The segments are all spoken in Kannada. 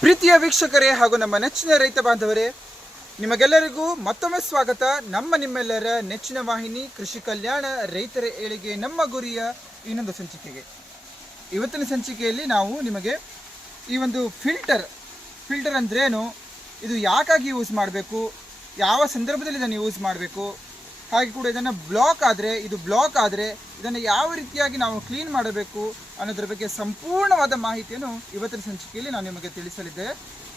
ಪ್ರೀತಿಯ ವೀಕ್ಷಕರೇ ಹಾಗೂ ನಮ್ಮ ನೆಚ್ಚಿನ ರೈತ ಬಾಂಧವರೇ, ನಿಮಗೆಲ್ಲರಿಗೂ ಮತ್ತೊಮ್ಮೆ ಸ್ವಾಗತ. ನಮ್ಮ ನಿಮ್ಮೆಲ್ಲರ ನೆಚ್ಚಿನ ವಾಹಿನಿ ಕೃಷಿ ಕಲ್ಯಾಣ ರೈತರ ಏಳಿಗೆ, ನಮ್ಮ ಗುರಿಯ ಇನ್ನೊಂದು ಸಂಚಿಕೆಗೆ. ಇವತ್ತಿನ ಸಂಚಿಕೆಯಲ್ಲಿ ನಾವು ನಿಮಗೆ ಈ ಒಂದು ಫಿಲ್ಟರ್ ಫಿಲ್ಟರ್ ಅಂದ್ರೇನು? ಇದು ಯಾಕಾಗಿ ಯೂಸ್ ಮಾಡಬೇಕು? ಯಾವ ಸಂದರ್ಭದಲ್ಲಿ ಇದನ್ನು ಯೂಸ್ ಮಾಡಬೇಕು? ಹಾಗೆ ಕೂಡ ಇದನ್ನು ಬ್ಲಾಕ್ ಆದರೆ, ಇದು ಬ್ಲಾಕ್ ಆದರೆ ಇದನ್ನು ಯಾವ ರೀತಿಯಾಗಿ ನಾವು ಕ್ಲೀನ್ ಮಾಡಬೇಕು ಅನ್ನೋದ್ರ ಬಗ್ಗೆ ಸಂಪೂರ್ಣವಾದ ಮಾಹಿತಿಯನ್ನು ಇವತ್ತಿನ ಸಂಚಿಕೆಯಲ್ಲಿ ನಾನು ನಿಮಗೆ ತಿಳಿಸಲಿದ್ದೇವೆ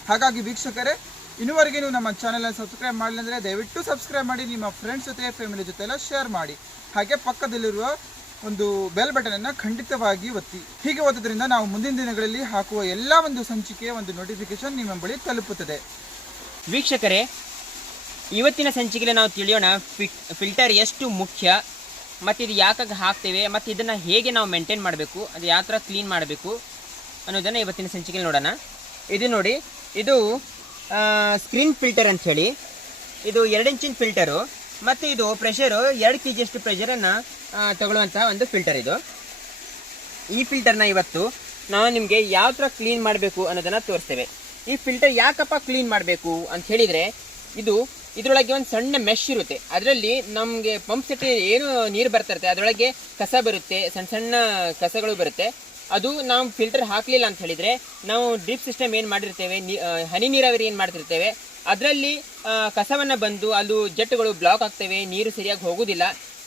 ಹಾಗಾಗಿ ವೀಕ್ಷಕರೇ ಇನ್ನುವರೆಗೆ ನೀವು ನಮ್ಮ ಚಾನಲ್ನ ಸಬ್ಸ್ಕ್ರೈಬ್ ಮಾಡಲಿಲ್ಲ ಅಂದರೆ ದಯವಿಟ್ಟು ಸಬ್ಸ್ಕ್ರೈಬ್ ಮಾಡಿ, ನಿಮ್ಮ ಫ್ರೆಂಡ್ಸ್ ಜೊತೆ ಫ್ಯಾಮಿಲಿ ಜೊತೆ ಎಲ್ಲ ಶೇರ್ ಮಾಡಿ. ಹಾಗೆ ಪಕ್ಕದಲ್ಲಿರುವ ಒಂದು ಬೆಲ್ ಬಟನನ್ನು ಖಂಡಿತವಾಗಿ ಒತ್ತಿ. ಹೀಗೆ ಓದೋದ್ರಿಂದ ನಾವು ಮುಂದಿನ ದಿನಗಳಲ್ಲಿ ಹಾಕುವ ಎಲ್ಲ ಒಂದು ಸಂಚಿಕೆಯ ಒಂದು ನೋಟಿಫಿಕೇಶನ್ ನಿಮ್ಮ ಬಳಿ ತಲುಪುತ್ತದೆ. ವೀಕ್ಷಕರೇ ಇವತ್ತಿನ ಸಂಚಿಕೆಯಲ್ಲಿ ನಾವು ತಿಳಿಯೋಣ ಫಿಟ್ ಫಿಲ್ಟರ್ ಎಷ್ಟು ಮುಖ್ಯ ಮತ್ತು ಇದು ಯಾಕಾಗಿ ಹಾಕ್ತೇವೆ, ಮತ್ತು ಇದನ್ನು ಹೇಗೆ ನಾವು ಮೇಂಟೈನ್ ಮಾಡಬೇಕು, ಅದು ಯಾವ ಥರ ಕ್ಲೀನ್ ಮಾಡಬೇಕು ಅನ್ನೋದನ್ನು ಇವತ್ತಿನ ಸಂಚಿಕೆಯಲ್ಲಿ ನೋಡೋಣ. ಇದು ನೋಡಿ, ಇದು ಸ್ಕ್ರೀನ್ ಫಿಲ್ಟರ್ ಅಂತ ಹೇಳಿ, ಇದು ಎರಡು ಇಂಚಿನ ಫಿಲ್ಟರು ಮತ್ತು ಇದು ಪ್ರೆಷರು ಎರಡು ಕೆ ಜಿಯಷ್ಟು ಪ್ರೆಷರನ್ನು ತಗೊಳ್ಳುವಂತಹ ಒಂದು ಫಿಲ್ಟರ್ ಇದು. ಈ ಫಿಲ್ಟರ್ನ ಇವತ್ತು ನಾವು ನಿಮಗೆ ಯಾವ ಥರ ಕ್ಲೀನ್ ಮಾಡಬೇಕು ಅನ್ನೋದನ್ನು ತೋರಿಸ್ತೇವೆ. ಈ ಫಿಲ್ಟರ್ ಯಾಕಪ್ಪ ಕ್ಲೀನ್ ಮಾಡಬೇಕು ಅಂತ ಹೇಳಿದರೆ, ಇದು ಇದರೊಳಗೆ ಒಂದು ಸಣ್ಣ ಮೆಶ್ ಇರುತ್ತೆ. ಅದರಲ್ಲಿ ನಮಗೆ ಪಂಪ್ ಸೆಟ್ ಏನು ನೀರು ಬರ್ತಾ ಇರುತ್ತೆ ಅದರೊಳಗೆ ಕಸ ಬರುತ್ತೆ, ಸಣ್ಣ ಸಣ್ಣ ಕಸಗಳು ಬರುತ್ತೆ. ಅದು ನಾವು ಫಿಲ್ಟರ್ ಹಾಕಲಿಲ್ಲ ಅಂತ ಹೇಳಿದರೆ, ನಾವು ಡ್ರಿಪ್ ಸಿಸ್ಟಮ್ ಏನು ಮಾಡಿರ್ತೇವೆ ಹನಿ ನೀರಾವರಿ ಏನು ಮಾಡ್ತಿರ್ತೇವೆ, ಅದರಲ್ಲಿ ಕಸವನ್ನು ಬಂದು ಅದು ಜೆಟ್ಗಳು ಬ್ಲಾಕ್ ಆಗ್ತವೆ, ನೀರು ಸರಿಯಾಗಿ ಹೋಗೋದಿಲ್ಲ,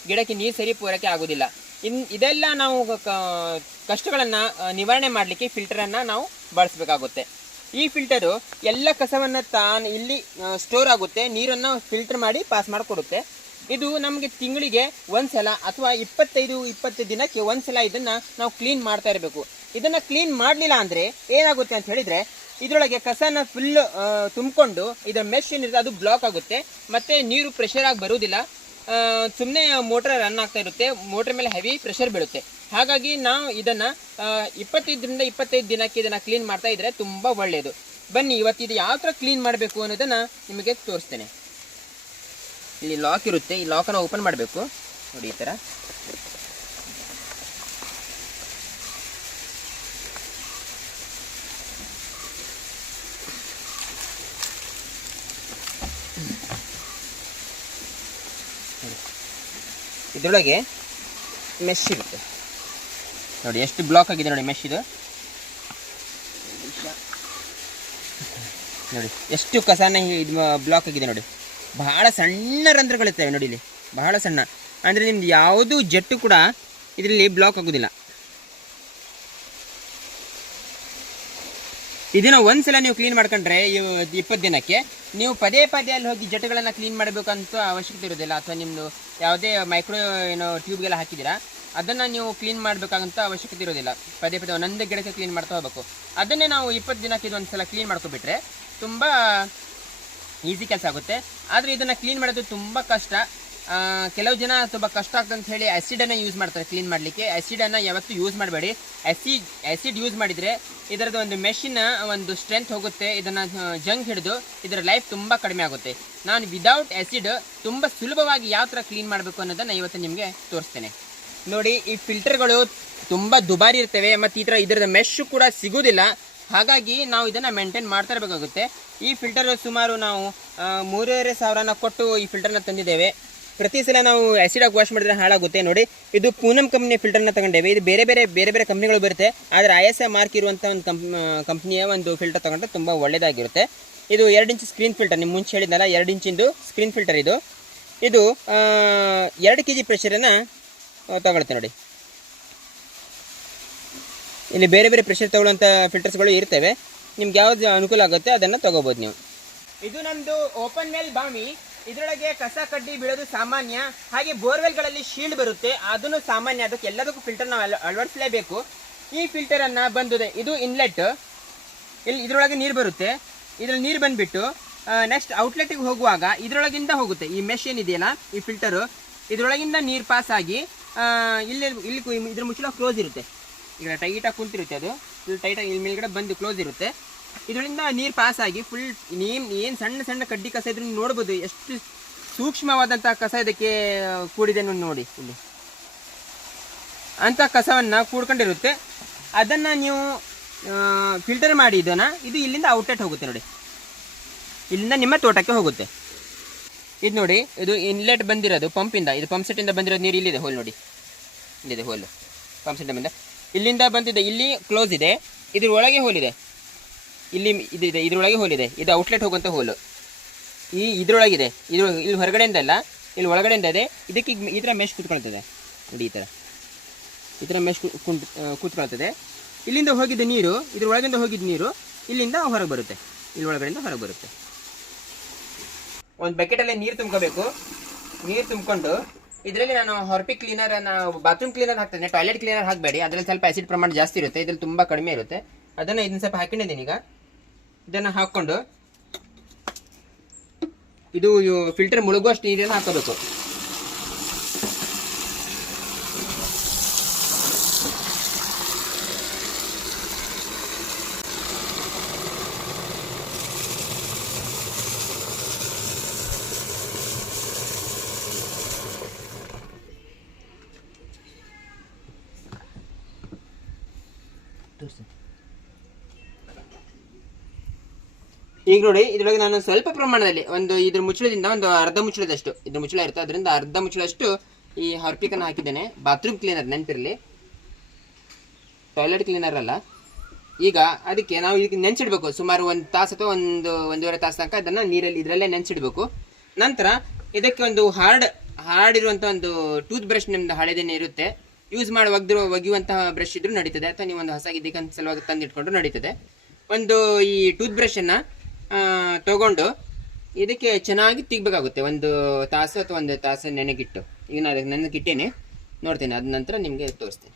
ಗಿಡಕ್ಕೆ ನೀರು ಸರಿ ಪೂರೈಕೆ ಆಗೋದಿಲ್ಲ. ಇನ್ ಇದೆಲ್ಲ ನಾವು ಕಷ್ಟಗಳನ್ನು ನಿವಾರಣೆ ಮಾಡಲಿಕ್ಕೆ ಫಿಲ್ಟರನ್ನು ನಾವು ಬಳಸಬೇಕಾಗುತ್ತೆ. ಈ ಫಿಲ್ಟರು ಎಲ್ಲ ಕಸವನ್ನು ತಾನು ಇಲ್ಲಿ ಸ್ಟೋರ್ ಆಗುತ್ತೆ. ನೀರನ್ನು ಫಿಲ್ಟರ್ ಮಾಡಿ ಪಾಸ್ ಮಾಡಿಕೊಡುತ್ತೆ. ಇದು ನಮಗೆ ತಿಂಗಳಿಗೆ ಒಂದ್ಸಲ ಅಥವಾ ಇಪ್ಪತ್ತೈದು, ಇಪ್ಪತ್ತು ದಿನಕ್ಕೆ ಒಂದ್ಸಲ ಇದನ್ನು ನಾವು ಕ್ಲೀನ್ ಮಾಡ್ತಾ ಇರಬೇಕು. ಇದನ್ನು ಕ್ಲೀನ್ ಮಾಡಲಿಲ್ಲ ಅಂದರೆ ಏನಾಗುತ್ತೆ ಅಂತ ಹೇಳಿದರೆ, ಇದರೊಳಗೆ ಕಸನ ಫುಲ್ ತುಂಬಿಕೊಂಡು ಇದರ ಮೆಶ್ ಏನಿರುತ್ತೆ ಅದು ಬ್ಲಾಕ್ ಆಗುತ್ತೆ. ಮತ್ತು ನೀರು ಪ್ರೆಷರ್ ಆಗಿ ಬರುವುದಿಲ್ಲ. ಸುಮ್ಮನೆ ಮೋಟರ್ ರನ್ ಆಗ್ತಾ ಇರುತ್ತೆ. ಮೋಟರ್ ಮೇಲೆ ಹೆವಿ ಪ್ರೆಷರ್ ಬೀಳುತ್ತೆ. ಹಾಗಾಗಿ ನಾವು ಇದನ್ನ ಇಪ್ಪತ್ತೈದರಿಂದ ಇಪ್ಪತ್ತೈದು ದಿನಕ್ಕೆ ಇದನ್ನ ಕ್ಲೀನ್ ಮಾಡ್ತಾ ಇದ್ರೆ ತುಂಬಾ ಒಳ್ಳೆಯದು ಬನ್ನಿ, ಇವತ್ತು ಇದು ಯಾವ ಥರ ಕ್ಲೀನ್ ಮಾಡಬೇಕು ಅನ್ನೋದನ್ನ ನಿಮಗೆ ತೋರಿಸ್ತೇನೆ. ಇಲ್ಲಿ ಲಾಕ್ ಇರುತ್ತೆ, ಈ ಲಾಕನ್ನು ಓಪನ್ ಮಾಡಬೇಕು. ನೋಡಿ, ಈ ಥರ ಇದರೊಳಗೆ ಮೆಶ್ ಇರುತ್ತೆ. ನೋಡಿ, ಎಷ್ಟು ಬ್ಲಾಕ್ ಆಗಿದೆ ನೋಡಿ ಮೆಶ್ ಇದು? ನೋಡಿ, ಎಷ್ಟು ಕಸನ ಇದು ಬ್ಲಾಕ್ ಆಗಿದೆ ನೋಡಿ. ಬಹಳ ಸಣ್ಣ ರಂಧ್ರಗಳಿರ್ತವೆ ನೋಡಿ ಇಲ್ಲಿ. ಬಹಳ ಸಣ್ಣ. ಅಂದರೆ ನಿಮ್ದು ಯಾವುದು ಜೆಟ್ಟು ಕೂಡ ಇದರಲ್ಲಿ ಬ್ಲಾಕ್ ಆಗೋದಿಲ್ಲ. ಇದನ್ನ ಒಂದ್ಸಲ ನೀವು ಕ್ಲೀನ್ ಮಾಡ್ಕೊಂಡ್ರೆ ಇಪ್ಪತ್ತು ದಿನಕ್ಕೆ ನೀವು ಪದೇ ಪದೇ ಅಲ್ಲಿ ಹೋಗಿ ಜೆಟ್ಗಳನ್ನು ಕ್ಲೀನ್ ಮಾಡಬೇಕಂತ ಅವಶ್ಯಕತೆ ಇರೋದಿಲ್ಲ ಅಥವಾ ನಿಮ್ಮದು ಯಾವುದೇ ಮೈಕ್ರೋ ಏನೋ ಟ್ಯೂಬ್ಗೆಲ್ಲ ಹಾಕಿದ್ದೀರಾ ಅದನ್ನು ನೀವು ಕ್ಲೀನ್ ಮಾಡಬೇಕಾದಂಥ ಅವಶ್ಯಕತೆ ಇರೋದಿಲ್ಲ. ಪದೇ ಪದೇ ಒಂದೊಂದು ಗಿಡಕ್ಕೆ ಕ್ಲೀನ್ ಮಾಡ್ತಾ ಹೋಗಬೇಕು. ಅದನ್ನೇ ನಾವು ಇಪ್ಪತ್ತು ದಿನಕ್ಕೆ ಇದೊಂದು ಸಲ ಕ್ಲೀನ್ ಮಾಡ್ಕೊಬಿಟ್ರೆ ತುಂಬ ಈಸಿ ಕೆಲಸ ಆಗುತ್ತೆ. ಆದರೆ ಇದನ್ನು ಕ್ಲೀನ್ ಮಾಡೋದು ತುಂಬ ಕಷ್ಟ. ಕೆಲವು ಜನ ತುಂಬ ಕಷ್ಟ ಆಗ್ತಂತ ಹೇಳಿ ಆ್ಯಸಿಡನ್ನು ಯೂಸ್ ಮಾಡ್ತಾರೆ ಕ್ಲೀನ್ ಮಾಡಲಿಕ್ಕೆ. ಆ್ಯಸಿಡನ್ನು ಯಾವತ್ತೂ ಯೂಸ್ ಮಾಡಬೇಡಿ. ಆ್ಯಸಿಡ್ ಆ್ಯಸಿಡ್ ಯೂಸ್ ಮಾಡಿದರೆ ಇದರದ್ದು ಒಂದು ಮೆಷಿನ್ ಒಂದು ಸ್ಟ್ರೆಂತ್ ಹೋಗುತ್ತೆ. ಇದನ್ನು ಜಂಗ್ ಹಿಡಿದು ಇದರ ಲೈಫ್ ತುಂಬ ಕಡಿಮೆ ಆಗುತ್ತೆ. ನಾನು ವಿದೌಟ್ ಆ್ಯಸಿಡ್ ತುಂಬ ಸುಲಭವಾಗಿ ಯಾವ ಥರ ಕ್ಲೀನ್ ಮಾಡಬೇಕು ಅನ್ನೋದನ್ನು ಇವತ್ತು ನಿಮಗೆ ತೋರಿಸ್ತೇನೆ. ನೋಡಿ, ಈ ಫಿಲ್ಟರ್ಗಳು ತುಂಬ ದುಬಾರಿ ಇರ್ತವೆ, ಮತ್ತು ಈ ಥರ ಇದರದ ಮೆಶ್ ಕೂಡ ಸಿಗೋದಿಲ್ಲ. ಹಾಗಾಗಿ ನಾವು ಇದನ್ನು ಮೇಂಟೈನ್ ಮಾಡ್ತಾ ಇರಬೇಕಾಗುತ್ತೆ. ಈ ಫಿಲ್ಟರ್ ಸುಮಾರು ನಾವು ಮೂರುವರೆ ಸಾವಿರನ ಕೊಟ್ಟು ಈ ಫಿಲ್ಟರ್ನ ತಂದಿದ್ದೇವೆ. ಪ್ರತಿ ಸಲ ನಾವು ಆ್ಯಸಿಡಾಗಿ ವಾಶ್ ಮಾಡಿದ್ರೆ ಹಾಳಾಗುತ್ತೆ. ನೋಡಿ, ಇದು ಪೂನಮ್ ಕಂಪ್ನಿಯ ಫಿಲ್ಟರ್ನ ತಗೊಂಡೇವೆ ಇದು ಬೇರೆ ಬೇರೆ ಬೇರೆ ಬೇರೆ ಕಂಪ್ನಿಗಳು ಬರುತ್ತೆ. ಆದರೆ ಐ ಎಸ್ ಎ ಮಾರ್ಕ್ ಇರುವಂಥ ಒಂದು ಕಂಪ್ ಕಂಪ್ನಿಯ ಒಂದು ಫಿಲ್ಟರ್ ತಗೊಂಡ್ರೆ ತುಂಬ ಒಳ್ಳೆಯದಾಗಿರುತ್ತೆ ಇದು ಎರಡು ಇಂಚ್ ಸ್ಕ್ರೀನ್ ಫಿಲ್ಟರ್ ನಿಮ್ಮ ಮುಂಚೆ ಹೇಳಿದ್ನಲ್ಲ, ಎರಡು ಇಂಚಿಂದು ಸ್ಕ್ರೀನ್ ಫಿಲ್ಟರ್ ಇದು. ಇದು ಎರಡು ಕೆ ಜಿ ಪ್ರೆಷರನ್ನು ತಗೊಳುತ್ತೆ ನೋಡಿ. ಇಲ್ಲಿ ಬೇರೆ ಬೇರೆ ಪ್ರೆಷರ್ ತಗೊಳ್ಳುವಂಥ ಫಿಲ್ಟರ್ಸ್ಗಳು ಇರ್ತವೆ. ನಿಮ್ಗೆ ಯಾವ್ದು ಅನುಕೂಲ ಆಗುತ್ತೆ ಅದನ್ನು ತಗೋಬೋದು ನೀವು. ಇದು ನಮ್ಮದು ಓಪನ್ ವೆಲ್ ಬಾಮಿ ಇದರೊಳಗೆ ಕಸ ಕಡ್ಡಿ ಬೀಳೋದು ಸಾಮಾನ್ಯ. ಹಾಗೆ ಬೋರ್ವೆಲ್ಗಳಲ್ಲಿ ಶೀಲ್ಡ್ ಬರುತ್ತೆ. ಅದನ್ನು ಸಾಮಾನ್ಯ, ಅದಕ್ಕೆ ಎಲ್ಲದಕ್ಕೂ ಫಿಲ್ಟರ್ ನಾವು ಅಳ- ಅಳವಡಿಸಲೇಬೇಕು. ಈ ಫಿಲ್ಟರನ್ನು ಬಂದಿದೆ. ಇದು ಇನ್ಲೆಟ್ ಇಲ್ಲಿ ಇದರೊಳಗೆ ನೀರು ಬರುತ್ತೆ. ಇದ್ರಲ್ಲಿ ನೀರು ಬಂದ್ಬಿಟ್ಟು ನೆಕ್ಸ್ಟ್ ಔಟ್ಲೆಟ್ಗೆ ಹೋಗುವಾಗ ಇದರೊಳಗಿಂದ ಹೋಗುತ್ತೆ. ಈ ಮೆಷಿನ್ ಇದೆಯಲ್ಲ ಈ ಫಿಲ್ಟರು ಇದರೊಳಗಿಂದ ನೀರು ಪಾಸ್ ಆಗಿ ಇಲ್ಲಿ ಇಲ್ಲಿ ಇದ್ರ ಮುಚ್ಚಳ ಕ್ಲೋಸ್ ಇರುತ್ತೆ. ಈಗ ಟೈಟಾಗಿ ಕುಂತಿರುತ್ತೆ ಅದು. ಇಲ್ಲಿ ಟೈಟಾಗಿ ಇಲ್ಲಿ ಮೇಲ್ಗಡೆ ಬಂದು ಕ್ಲೋಸ್ ಇರುತ್ತೆ. ಇದರಿಂದ ನೀರು ಪಾಸ್ ಆಗಿ ಫುಲ್ ನೀನ್ ಏನು ಸಣ್ಣ ಸಣ್ಣ ಕಡ್ಡಿ ಕಸ ಇದ್ರೂ ನೋಡ್ಬೋದು. ಎಷ್ಟು ಸೂಕ್ಷ್ಮವಾದಂಥ ಕಸ ಇದಕ್ಕೆ ಕೂಡಿದೆ ನೋಡಿ ನೋಡಿ ಇಲ್ಲಿ. ಅಂತ ಕಸವನ್ನು ಕೂಡ್ಕೊಂಡಿರುತ್ತೆ. ಅದನ್ನು ನೀವು ಫಿಲ್ಟರ್ ಮಾಡಿ ಇದನ್ನ. ಇದು ಇಲ್ಲಿಂದ ಔಟ್ಲೆಟ್ ಹೋಗುತ್ತೆ ನೋಡಿ. ಇಲ್ಲಿಂದ ನಿಮ್ಮ ತೋಟಕ್ಕೆ ಹೋಗುತ್ತೆ. ಇದು ನೋಡಿ, ಇದು ಇನ್ಲೆಟ್ ಬಂದಿರೋದು ಪಂಪಿಂದ ಇದು. ಪಂಪ್ ಸೆಟ್ಟಿಂದ ಬಂದಿರೋದು ನೀರು ಇಲ್ಲಿದೆ ಹೋಲ್ ನೋಡಿ. ಇಲ್ಲಿದೆ ಹೋಲ್ ಪಂಪ್ ಸೆಟ್ ಬಂದ ಇಲ್ಲಿಂದ ಬಂದಿದೆ, ಇಲ್ಲಿ ಕ್ಲೋಸ್ ಇದೆ. ಇದ್ರ ಒಳಗೆ ಹೋಲಿದೆ ಇಲ್ಲಿ ಇದಿದೆ ಇದೆ, ಇದ್ರೊಳಗೆ ಹೋಲ್ ಇದೆ. ಔಟ್ಲೆಟ್ ಹೋಗುವಂಥ ಹೋಲು ಈ ಇದ್ರೊಳಗಿದೆ. ಇದು ಇಲ್ಲಿ ಹೊರಗಡೆಯಿಂದ ಅಲ್ಲ, ಇಲ್ಲಿ ಒಳಗಡೆಯಿಂದ ಇದೆ. ಇದಕ್ಕೆ ಈ ಥರ ಮೆಶ್ ಕೂತ್ಕೊಳ್ತದೆ. ನೋಡಿ ಈ ಥರ ಈ ಥರ ಮೆಶ್ ಕೂತ್ಕೊಳ್ತದೆ. ಇಲ್ಲಿಂದ ಹೋಗಿದ್ದ ನೀರು ಇದ್ರ ಒಳಗಿಂದ ಹೋಗಿದ್ದ ನೀರು ಇಲ್ಲಿಂದ ಹೊರಗೆ ಬರುತ್ತೆ. ಇಲ್ಲಿ ಒಳಗಡೆಯಿಂದ ಹೊರಗೆ ಬರುತ್ತೆ. ಒಂದು ಬಕೆಟಲ್ಲಿ ನೀರು ತುಂಬ್ಕೋಬೇಕು. ನೀರು ತುಂಬಿಕೊಂಡು ಇದರಲ್ಲಿ ನಾನು ಹೊರಪಿ ಕ್ಲೀನರ್ ಬಾತ್ರೂಮ್ ಕ್ಲೀನರ್ ಹಾಕ್ತೇನೆ. ಟಾಯ್ಲೆಟ್ ಕ್ಲೀನರ್ ಹಾಕಬೇಡಿ. ಅದರಲ್ಲಿ ಸ್ವಲ್ಪ ಆಸಿಡ್ ಪ್ರಮಾಣ ಜಾಸ್ತಿ ಇರುತ್ತೆ. ಇದ್ರಲ್ಲಿ ತುಂಬ ಕಡಿಮೆ ಇರುತ್ತೆ. ಅದನ್ನು ಇದನ್ನ ಸ್ವಲ್ಪ ಹಾಕೊಂಡಿದ್ದೀನಿ ಈಗ. ಇದನ್ನು ಹಾಕ್ಕೊಂಡು ಇದು ಫಿಲ್ಟರ್ ಮುಳುಗುವಷ್ಟು ನೀರನ್ನು ಹಾಕೋಬೇಕು. ಈಗ ನೋಡಿ, ಇದ್ರೊಳಗೆ ನಾನು ಸ್ವಲ್ಪ ಪ್ರಮಾಣದಲ್ಲಿ ಒಂದು ಇದ್ರ ಮುಚ್ಚಳದಿಂದ ಒಂದು ಅರ್ಧ ಮುಚ್ಚಳದಷ್ಟು, ಇದ್ರ ಮುಚ್ಚಳ ಇರುತ್ತೆ ಅದರಿಂದ ಅರ್ಧ ಮುಚ್ಚಳಷ್ಟು ಈ ಹಾರ್ಪಿಕನ್ನು ಹಾಕಿದ್ದೇನೆ. ಬಾತ್ರೂಮ್ ಕ್ಲೀನರ್ ನೆನಪಿರಲಿ. ಟಾಯ್ಲೆಟ್ ಕ್ಲೀನರ್ ಅಲ್ಲ. ಈಗ ಅದಕ್ಕೆ ನಾವು ಇದಕ್ಕೆ ನೆನ್ಸಿಡ್ಬೇಕು. ಸುಮಾರು ಒಂದು ತಾಸು ಅಥವಾ ಒಂದು ಒಂದೂವರೆ ತಾಸು ತನಕ ಅದನ್ನು ನೀರಲ್ಲಿ, ಇದರಲ್ಲೇ ನೆನೆಸಿಡ್ಬೇಕು. ನಂತರ ಇದಕ್ಕೆ ಒಂದು ಹಾರ್ಡ್ ಹಾರ್ಡ್ ಇರುವಂಥ ಒಂದು ಟೂತ್ ಬ್ರಷ್ ನಿಮ್ದು ಹಳೆದೇನೆ ಇರುತ್ತೆ. ಯೂಸ್ ಮಾಡಿ ಒಗ್ದಿರೋ ಒಗೆಯುವಂತಹ ಬ್ರಷ್ ಇದ್ರೂ ನಡೀತದೆ. ಅಥವಾ ನೀವು ಒಂದು ಹೊಸ ಇದಕ್ಕೆ ಸಲುವಾಗಿ ತಂದಿಟ್ಕೊಂಡು ನಡೀತದೆ. ಒಂದು ಈ ಟೂತ್ ಬ್ರಷನ್ನು ತಗೊಂಡು ಇದಕ್ಕೆ ಚೆನ್ನಾಗಿ ತೆಗಿಬೇಕಾಗುತ್ತೆ ಒಂದು ತಾಸು ಅಥವಾ ಒಂದು ತಾಸು ನೆನೆಗಿಟ್ಟು. ಈಗ ನಾನು ಅದಕ್ಕೆ ನೆನೆಗಿಟ್ಟೇನೆ ನೋಡ್ತೇನೆ. ಅದ ನಂತರ ನಿಮಗೆ ತೋರಿಸ್ತೇನೆ.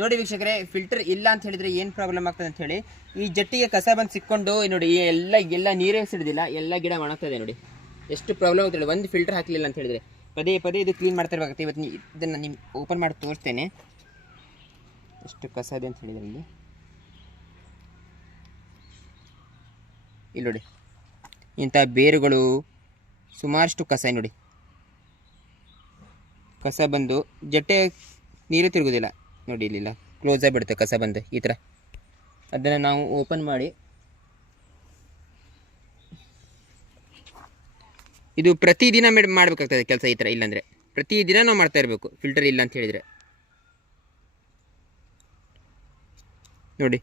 ನೋಡಿ ವೀಕ್ಷಕರೇ ಫಿಲ್ಟರ್ ಇಲ್ಲ ಅಂತ ಹೇಳಿದರೆ ಏನು ಪ್ರಾಬ್ಲಮ್ ಆಗ್ತದೆ ಅಂತ ಹೇಳಿ. ಈ ಜಟ್ಟಿಗೆ ಕಸ ಬಂದು ಸಿಕ್ಕೊಂಡು ನೋಡಿ ಎಲ್ಲ ಎಲ್ಲ ನೀರೇ ಸಿಡಿದಿಲ್ಲ. ಎಲ್ಲ ಗಿಡ ಒಣಗ್ತದೆ ನೋಡಿ. ಎಷ್ಟು ಪ್ರಾಬ್ಲಮ್ ಆಗ್ತದೆ ಒಂದು ಫಿಲ್ಟರ್ ಹಾಕಲಿಲ್ಲ ಅಂತ ಹೇಳಿದರೆ. ಪದೇ ಪದೇ ಇದು ಕ್ಲೀನ್ ಮಾಡ್ತಾ ಇರ್ಬೇಕಾಗುತ್ತೆ ಇವತ್ತು ಇದನ್ನ ನಿಮ್ಗೆ ಓಪನ್ ಮಾಡಿ ತೋರಿಸ್ತೇನೆ. ಎಷ್ಟು ಕಸ ಇದೆ ಅಂತ ಹೇಳಿದ್ರೆ ಇಲ್ಲಿ. ಇಲ್ಲಿ ನೋಡಿ. ಇಂಥ ಬೇರುಗಳು ಸುಮಾರಷ್ಟು ಕಸ ನೋಡಿ. ಕಸ ಬಂದು ಜಟ್ಟೆ ನೀರು ತಿರುಗೋದಿಲ್ಲ ನೋಡಿ ಇಲ್ಲಿಲ್ಲ. ಕ್ಲೋಸ್ ಆಗಿಬಿಡುತ್ತೆ ಕಸ ಬಂದು ಈ ಥರ. ಅದನ್ನು ನಾವು ಓಪನ್ ಮಾಡಿ. ಇದು ಪ್ರತಿದಿನ ಮೇಡ್ ಮಾಡಬೇಕಾಗ್ತದೆ ಕೆಲಸ ಈ ಥರ ಇಲ್ಲಾಂದರೆ. ಪ್ರತಿದಿನ ನಾವು ಮಾಡ್ತಾ ಇರಬೇಕು. ಫಿಲ್ಟರ್ ಇಲ್ಲ ಅಂತ ಹೇಳಿದರೆ. ನೋಡಿ.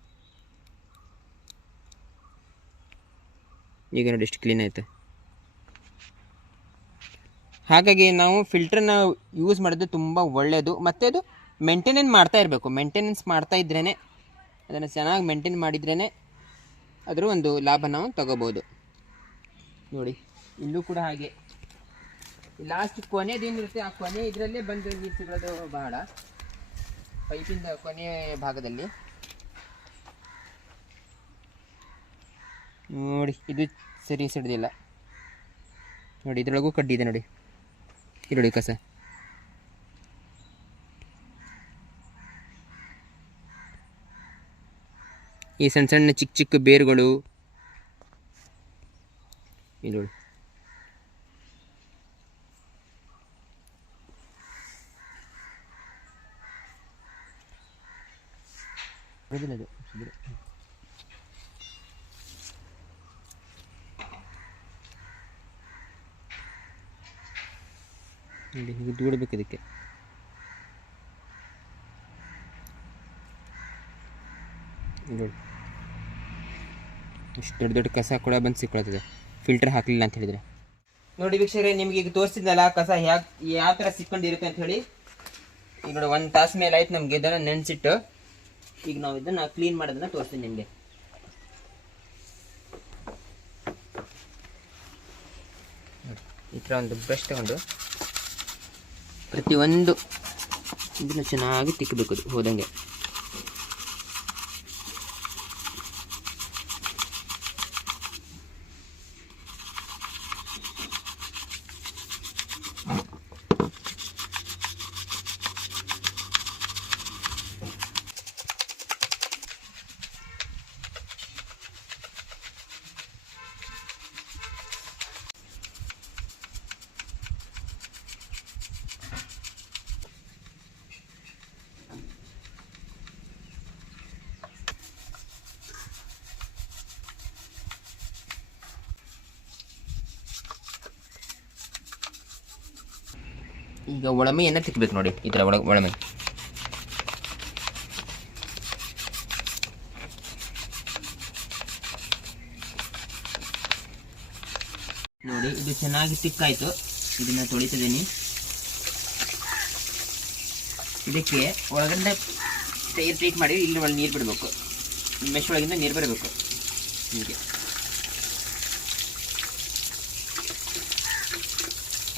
ಈಗ ನೋಡಿ ಎಷ್ಟು ಕ್ಲೀನ್ ಆಯ್ತು ಹಾಗಾಗಿ ನಾವು ಫಿಲ್ಟ್ರನ್ನ ಯೂಸ್ ಮಾಡಿದ್ರೆ ತುಂಬ ಒಳ್ಳೆಯದು ಮತ್ತು ಅದು ಮೇಂಟೆನೆನ್ಸ್ ಮಾಡ್ತಾ ಇರಬೇಕು. ಮೇಂಟೆನೆನ್ಸ್ ಮಾಡ್ತಾ ಇದ್ರೇ ಅದನ್ನು ಚೆನ್ನಾಗಿ ಮೇಂಟೈನ್ ಮಾಡಿದ್ರೇ ಅದರ ಒಂದು ಲಾಭ ನಾವು ತಗೋಬೋದು. ನೋಡಿ, ಇಲ್ಲೂ ಕೂಡ ಹಾಗೆ. ಲಾಸ್ಟ್ ಇರುತ್ತೆ. ಆ ಕೊನೆ ಇದರಲ್ಲೇ ಬಂದು ನೀರು ಸಿಗೋದು ಬಹಳ. ಪೈಪಿಂದ ಕೊನೆಯ ಭಾಗದಲ್ಲಿ. ನೋಡಿ, ಇದು ಸರಿ ಸಿಡ್ದಿಲ್ಲ ನೋಡಿ, ಇದ್ರೊಳಗೂ ಕಡ್ಡಿದೆ ನೋಡಿ. ನೋಡಿ ಕಸ. ಈ ಸಣ್ಣ ಸಣ್ಣ ಚಿಕ್ಕ ಚಿಕ್ಕ ಬೇರುಗಳು. ಇಲ್ಲಿ ನೋಡಿ. ನೋಡಿ ಹೀಗೆ ದೂಡಬೇಕು ಇದಕ್ಕೆ. ನೋಡಿ. ಇಷ್ಟು ದೊಡ್ಡ ದೊಡ್ಡ ಕಸ ಕೂಡ ಬಂದು ಸಿಕ್ಕೊಳ್ತದೆ. ಫಿಲ್ಟರ್ ಹಾಕಲಿಲ್ಲ ಅಂತ ಹೇಳಿದ್ರೆ. ನೋಡಿ ವೀಕ್ಷಕರೇ, ನಿಮ್ಗೆ ಈಗ ತೋರಿಸಿದ್ನಲ್ಲ ಕಸ ಯಾಕೆ ಯಾವ ಥರ ಸಿಕ್ಕೊಂಡಿರುತ್ತೆ ಅಂತ ಹೇಳಿ. ಈಗ ನೋಡಿ, ಒಂದು ತಾಸು ಮೇಲೆ ಆಯ್ತು ನಮ್ಗೆ ಇದನ್ನು ನೆನೆಸಿಟ್ಟು. ಈಗ ನಾವು ಇದನ್ನು ಕ್ಲೀನ್ ಮಾಡೋದನ್ನ ತೋರಿಸ್ತೀನಿ ನಿಮಗೆ. ಈ ಥರ ಒಂದು ಬ್ರಷ್ ತಗೊಂಡು ಪ್ರತಿಯೊಂದು ಇದನ್ನು ಚೆನ್ನಾಗಿ ತಿಕ್ಕಬೇಕು ಅದು ಹೋದಂಗೆ. ಈಗ ಒಳಮೆಯನ್ನು ತಿಕ್ಕಬೇಕು ನೋಡಿ, ಈ ಥರ ಒಳ, ಒಳಮೆ. ನೋಡಿ, ಇದು ಚೆನ್ನಾಗಿ ತಿಕ್ಕಾಯ್ತು. ಇದನ್ನ ತೊಳಿತಿದ್ದೀನಿ. ಇದಕ್ಕೆ ಒಳಗಡೆ ಟೈರ್ ಟೀಟ್ ಮಾಡಿ ಇಲ್ಲಿ ಒಳಗೆ ನೀರು ಬಿಡಬೇಕು. ಮೆಶ್ ಒಳಗಿಂದ ನೀರು ಬರಬೇಕು. ಹೀಗೆ.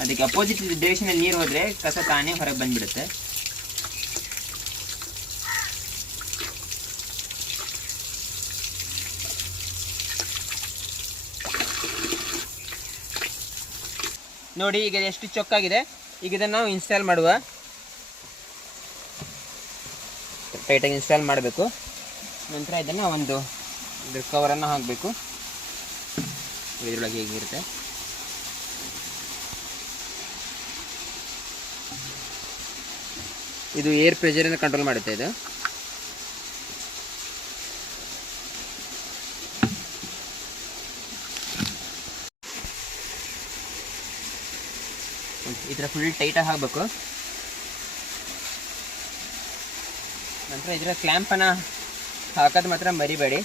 ಅದಕ್ಕೆ ಅಪೋಸಿಟ್ ಡೈರೆಕ್ಷನಲ್ಲಿ ನೀರು ಹೋದರೆ ಕಸ ತಾನೇ ಹೊರಗೆ ಬಂದ್ಬಿಡುತ್ತೆ. ನೋಡಿ, ಈಗ ಎಷ್ಟು ಚೊಕ್ಕಾಗಿದೆ. ಈಗ ಇದನ್ನು ನಾವು ಇನ್ಸ್ಟಾಲ್ ಮಾಡುವ. ಟೈಟಾಗಿ ಇನ್ಸ್ಟಾಲ್ ಮಾಡಬೇಕು. ನಂತರ ಇದನ್ನು ಒಂದು ಕವರನ್ನು ಹಾಕಬೇಕು. ಇದರೊಳಗೆ ಹೇಗಿರುತ್ತೆ. ಇದು ಏರ್ ಪ್ರೆಷರನ್ನು ಕಂಟ್ರೋಲ್ ಮಾಡುತ್ತೆ ಇದು. ಈ ಥರ ಫುಲ್ ಟೈಟಾಗಿ ಹಾಕಬೇಕು. ನಂತರ ಇದರ ಕ್ಲ್ಯಾಂಪನ್ನು ಹಾಕೋದು ಮಾತ್ರ ಮರಿಬೇಡಿ.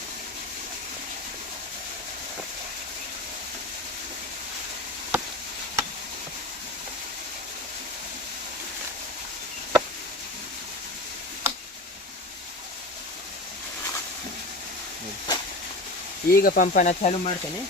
ಈಗ ಪಂಪನ ಚಾಲು ಮಾಡ್ತೇನೆ.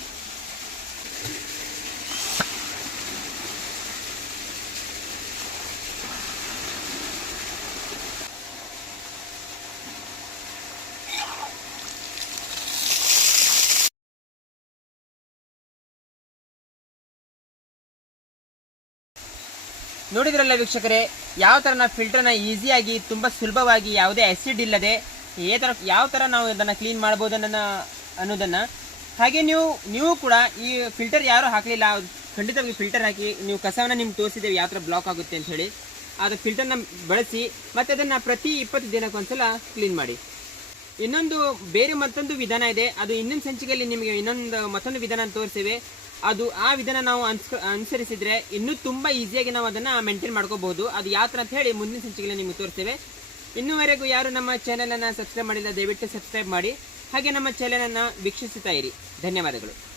ನೋಡಿದ್ರಲ್ಲ ವೀಕ್ಷಕರೇ, ಯಾವ ಥರ ನಾವು ಫಿಲ್ಟರ್ನ ಈಸಿಯಾಗಿ ತುಂಬ ಸುಲಭವಾಗಿ ಯಾವುದೇ ಆ್ಯಸಿಡ್ ಇಲ್ಲದೆ ಏ ಥರ ಯಾವ ಥರ ನಾವು ಇದನ್ನು ಕ್ಲೀನ್ ಮಾಡ್ಬೋದು ಅನ್ನೋದನ್ನ ಅನ್ನೋದನ್ನು. ಹಾಗೆ ನೀವು ನೀವು ಕೂಡ ಈ ಫಿಲ್ಟರ್ ಯಾರು ಹಾಕಲಿಲ್ಲ, ಖಂಡಿತವಾಗಿ ಫಿಲ್ಟರ್ ಹಾಕಿ, ನೀವು ಕಸವನ್ನು ನಿಮ್ಗೆ ತೋರಿಸಿದ್ದೇವೆ ಯಾವ ಥರ ಬ್ಲಾಕ್ ಆಗುತ್ತೆ ಅಂತ ಹೇಳಿ. ಅದು ಫಿಲ್ಟರ್ನ ಬಳಸಿ, ಮತ್ತು ಅದನ್ನು ಪ್ರತಿ ಇಪ್ಪತ್ತು ದಿನಕ್ಕೊಂದ್ಸಲ ಕ್ಲೀನ್ ಮಾಡಿ. ಇನ್ನೊಂದು, ಬೇರೆ ಮತ್ತೊಂದು ವಿಧಾನ ಇದೆ. ಅದು ಇನ್ನೊಂದು ಸಂಚಿಕೆಯಲ್ಲಿ ನಿಮಗೆ ಇನ್ನೊಂದು, ಮತ್ತೊಂದು ವಿಧಾನ ತೋರಿಸ್ತೇವೆ ಅದು ಆ ವಿಧಾನ ನಾವು ಅನ್ಸ್ಕ ಅನುಸರಿಸಿದ್ರೆ ಇನ್ನೂ ತುಂಬ ಈಸಿಯಾಗಿ ನಾವು ಅದನ್ನು ಮೇಂಟೈನ್ ಮಾಡ್ಕೋಬಹುದು. ಅದು ಯಾವ ಥರ ಅಂತ ಹೇಳಿ ಮುಂದಿನ ಸಂಚಿಕೆಯಲ್ಲಿ ನಿಮಗೆ ತೋರಿಸ್ತೇವೆ ಇನ್ನೂವರೆಗೂ ಯಾರು ನಮ್ಮ ಚಾನಲನ್ನು ಸಬ್ಸ್ಕ್ರೈಬ್ ಮಾಡಿಲ್ಲ, ದಯವಿಟ್ಟು ಸಬ್ಸ್ಕ್ರೈಬ್ ಮಾಡಿ. ಹಾಗೆ ನಮ್ಮ ಚಾನಲನ್ನು ವೀಕ್ಷಿಸುತ್ತಾ ಇರಿ. ಧನ್ಯವಾದಗಳು.